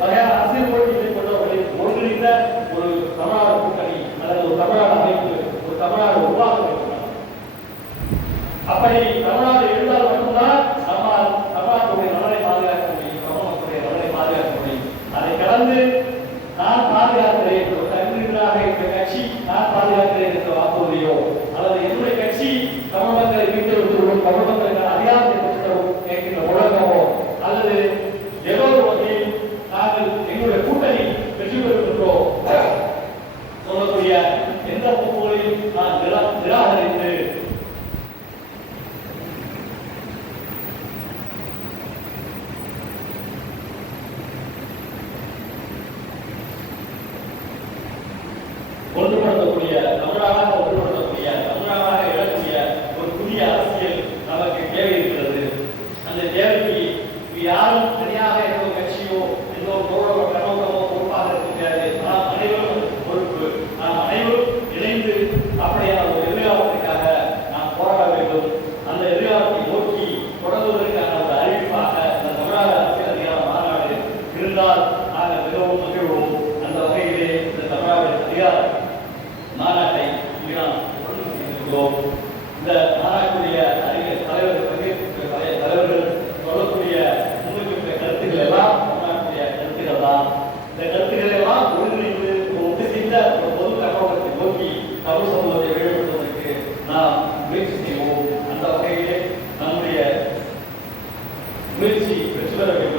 வகையான அரசியல் போட்டிகளை ஒன்றிணைந்த ஒரு தமிழ்நாடு கூட்டணி அல்லது ஒரு தமிழ்நாடு அமைப்பு அப்படி தமிழ்நாடு இருந்தால் மட்டும்தான் நம்மால் கடந்து நான் பாதுகாக்கிறேன். ஒரு தமிழர்களாக கட்சி நான் பாதுகாக்க இருந்தால் நாங்கள் மிகவும் மகிழ்வோம். அந்த வகையிலே இந்த தமிழாவுடைய அதிகார மாநாட்டை நாம் தொடர்ந்து செய்திருக்கிறோம் இந்த மாநாட்டுடைய அறிஞர் தலைவர்கள் பழைய தலைவர்கள் சொல்லக்கூடிய முன்வைக்கிற கருத்துக்கள் எல்லாம் மாநாட்டுடைய கருத்துக்கள் தான். இந்த கருத்துக்கள் எல்லாம் ஒன்றிணைந்து ஒன்று செய்த ஒரு பொது கண்ணோட்டத்தை நோக்கி தமிழ் சமூகத்தை வெளிப்படுத்துவதற்கு நாம் முயற்சி செய்வோம். அந்த வகையிலே நம்முடைய முயற்சி பெற்று வர வேண்டும்.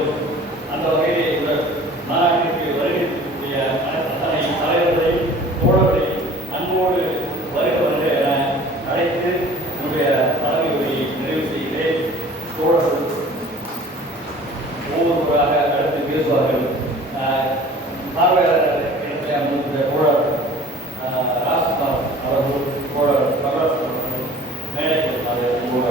ஒவ்வொருவராக அடுத்து பேசுவார்கள். பார்வையாளர் இடத்துல அமர்ந்த தோழர் ராஜ்குமார் அவர்கள் தோழர் பகவத் அவர்கள் மேடை கொடுத்தார்கள். அன்போடு